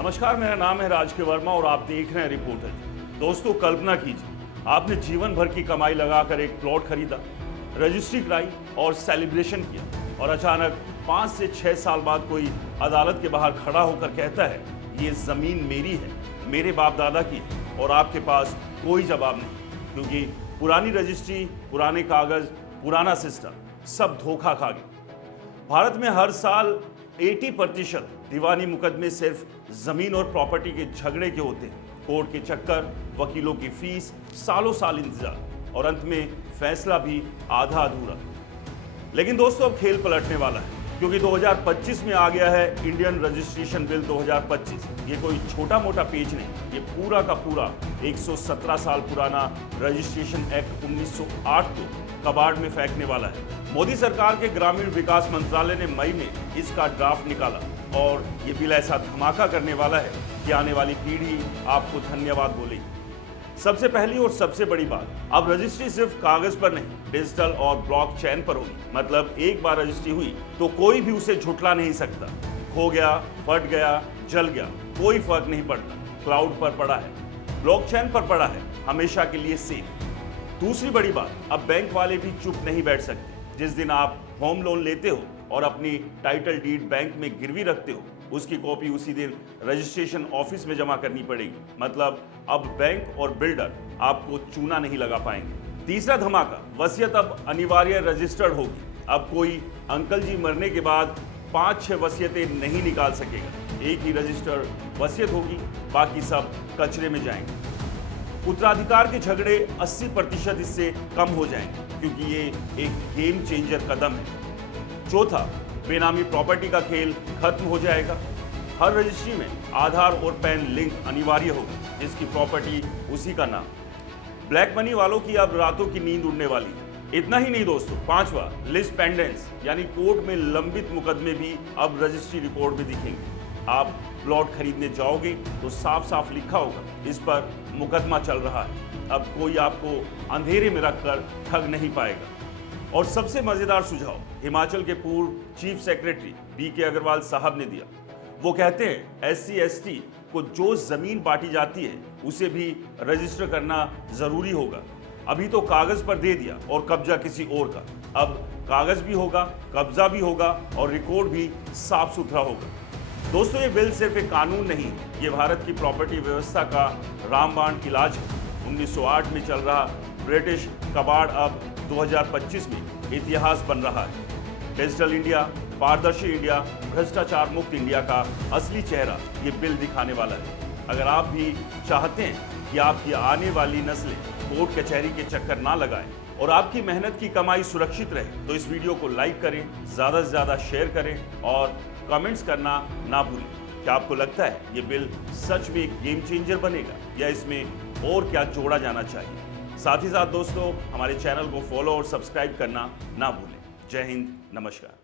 नमस्कार, मेरा नाम है राजकीय वर्मा और आप देख रहे हैं रिपोर्टर। दोस्तों, कल्पना कीजिए आपने जीवन भर की कमाई लगाकर एक प्लॉट खरीदा, रजिस्ट्री कराई और सेलिब्रेशन किया और अचानक 5 से 6 साल बाद कोई अदालत के बाहर खड़ा होकर कहता है ये जमीन मेरी है, मेरे बाप दादा की है और आपके पास कोई जवाब नहीं, क्योंकि पुरानी रजिस्ट्री, पुराने कागज, पुराना सिस्टम सब धोखा खा गए। भारत में हर साल 80% दीवानी मुकदमे सिर्फ जमीन और प्रॉपर्टी के झगड़े के होते हैं। कोर्ट के चक्कर, वकीलों की फीस, सालों साल इंतजार और अंत में फैसला भी आधा अधूरा। लेकिन दोस्तों, अब खेल पलटने वाला है, क्योंकि 2025 में आ गया है इंडियन रजिस्ट्रेशन बिल 2025। ये कोई छोटा मोटा पेज नहीं, ये पूरा का पूरा 117 साल पुराना रजिस्ट्रेशन एक्ट 1908 को कबाड़ में फेंकने वाला है। मोदी सरकार के ग्रामीण विकास मंत्रालय ने मई में इसका ड्राफ्ट निकाला और ये बिल ऐसा धमाका करने वाला है कि आने वाली पीढ़ी आपको धन्यवाद बोलेगी। सबसे पहली और सबसे बड़ी बात, अब रजिस्ट्री सिर्फ कागज पर नहीं, डिजिटल और ब्लॉकचेन पर होगी। मतलब एक बार रजिस्ट्री हुई तो कोई भी उसे झुठला नहीं सकता। खो गया, फट गया, जल गया, कोई फर्क नहीं पड़ता। क्लाउड पर पड़ा है, ब्लॉकचेन पर पड़ा है, हमेशा के लिए सेफ। दूसरी बड़ी बात, अब बैंक वाले भी चुप नहीं बैठ सकते। जिस दिन आप होम लोन लेते हो और अपनी टाइटल डीड बैंक में गिरवी रखते हो, उसकी कॉपी उसी दिन रजिस्ट्रेशन ऑफिस में जमा करनी पड़ेगी। मतलब अब बैंक और बिल्डर आपको चूना नहीं लगा पाएंगे। तीसरा धमाका, वसीयत अब अनिवार्य रजिस्टर्ड होगी। अब कोई अंकल जी मरने के बाद 5-6 वसीयतें नहीं निकाल सकेगा। एक ही रजिस्टर्ड वसीयत होगी, बाकी सब कचरे में जाएंगे। उत्तराधिकार के झगड़े 80% इससे कम हो जाएंगे, क्योंकि ये एक गेम चेंजर कदम है। चौथा, बेनामी प्रॉपर्टी का खेल खत्म हो जाएगा। हर रजिस्ट्री में आधार और पैन लिंक अनिवार्य होगा, जिसकी प्रॉपर्टी उसी का नाम। ब्लैक मनी वालों की अब रातों की नींद उड़ने वाली है। इतना ही नहीं दोस्तों, पांचवा, लिस्ट पेंडेंस यानी कोर्ट में लंबित मुकदमे भी अब रजिस्ट्री रिकॉर्ड में दिखेंगे। आप प्लॉट खरीदने जाओगे तो साफ साफ लिखा होगा, इस पर मुकदमा चल रहा है। अब कोई आपको अंधेरे में रखकर ठग नहीं पाएगा। और सबसे मजेदार सुझाव हिमाचल के पूर्व चीफ सेक्रेटरी BK अग्रवाल साहब ने दिया। वो कहते हैं SC ST को जो जमीन बांटी जाती है उसे भी रजिस्टर करना जरूरी होगा। अभी तो कागज पर दे दिया और कब्जा किसी और का, अब कागज भी होगा, कब्जा भी होगा और रिकॉर्ड भी साफ सुथरा होगा। दोस्तों, ये बिल सिर्फ एक कानून नहीं है, ये भारत की प्रॉपर्टी व्यवस्था का रामबाण इलाज है। 1908 में चल रहा ब्रिटिश कबाड़ अब 2025 में इतिहास बन रहा है। डिजिटल इंडिया, पारदर्शी इंडिया, भ्रष्टाचार मुक्त इंडिया का असली चेहरा ये बिल दिखाने वाला है। अगर आप भी चाहते हैं कि आपकी आने वाली नस्लें कोर्ट कचहरी के चक्कर ना लगाएं और आपकी मेहनत की कमाई सुरक्षित रहे, तो इस वीडियो को लाइक करें, ज़्यादा से ज़्यादा शेयर करें और कमेंट्स करना ना भूलें। क्या आपको लगता है ये बिल सच में एक गेम चेंजर बनेगा या इसमें और क्या जोड़ा जाना चाहिए? साथ ही साथ दोस्तों, हमारे चैनल को फॉलो और सब्सक्राइब करना ना भूलें। जय हिंद, नमस्कार।